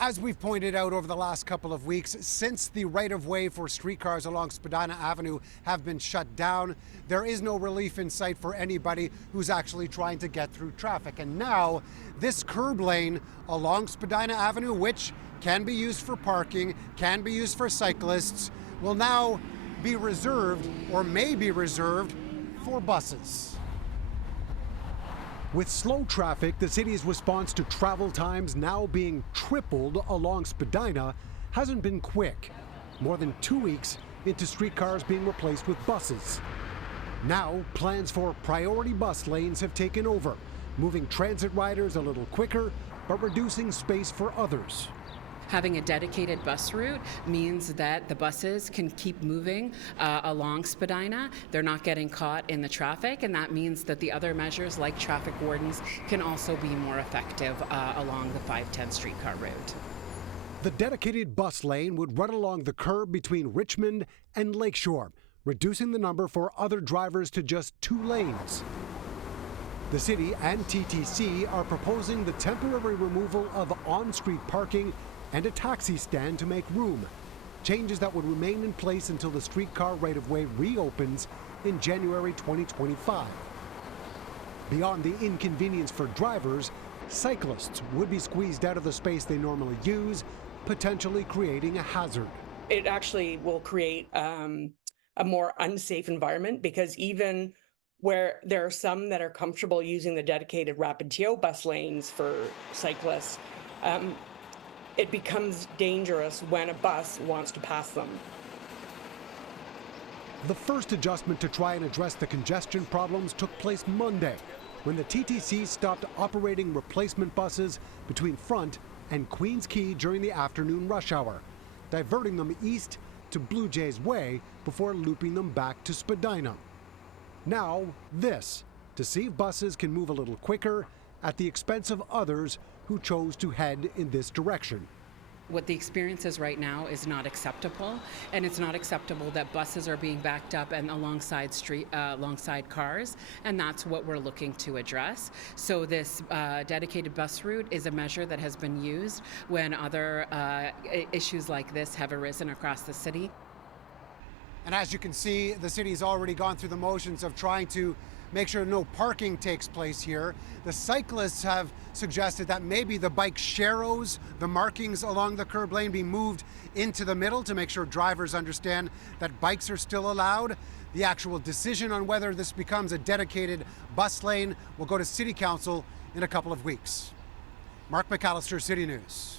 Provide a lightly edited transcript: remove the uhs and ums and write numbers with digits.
As we've pointed out over the last couple of weeks, since the right-of-way for streetcars along Spadina Avenue have been shut down, there is no relief in sight for anybody who's actually trying to get through traffic. And now, this curb lane along Spadina Avenue, which can be used for parking, can be used for cyclists, will now be reserved, or may be reserved, for buses. With slow traffic, the city's response to travel times now being tripled along Spadina hasn't been quick. More than 2 weeks into streetcars being replaced with buses. Now, plans for priority bus lanes have taken over, moving transit riders a little quicker, but reducing space for others. Having a dedicated bus route means that the buses can keep moving along Spadina. They're not getting caught in the traffic, and that means that the other measures like traffic wardens can also be more effective along the 510 streetcar route. The dedicated bus lane would run along the curb between Richmond and Lakeshore, reducing the number for other drivers to just 2 lanes. The city and TTC are proposing the temporary removal of on-street parking and a taxi stand to make room, changes that would remain in place until the streetcar right-of-way reopens in January 2025. Beyond the inconvenience for drivers, cyclists would be squeezed out of the space they normally use, potentially creating a hazard. It actually will create a more unsafe environment, because even where there are some that are comfortable using the dedicated rapid TO bus lanes for cyclists, it becomes dangerous when a bus wants to pass them. The first adjustment to try and address the congestion problems took place Monday, when the TTC stopped operating replacement buses between Front and Queens Quay during the afternoon rush hour, diverting them east to Blue Jays Way before looping them back to Spadina. Now, this, to see if buses can move a little quicker at the expense of others who chose to head in this direction. What the experience is right now is not acceptable, and it's not acceptable that buses are being backed up and alongside cars, and that's what we're looking to address. So this dedicated bus route is a measure that has been used when other issues like this have arisen across the city. And as you can see, the city's already gone through the motions of trying to make sure no parking takes place here. The cyclists have suggested that maybe the bike sharrows, the markings along the curb lane, be moved into the middle to make sure drivers understand that bikes are still allowed. The actual decision on whether this becomes a dedicated bus lane will go to City Council in a couple of weeks. Mark McAllister, City News.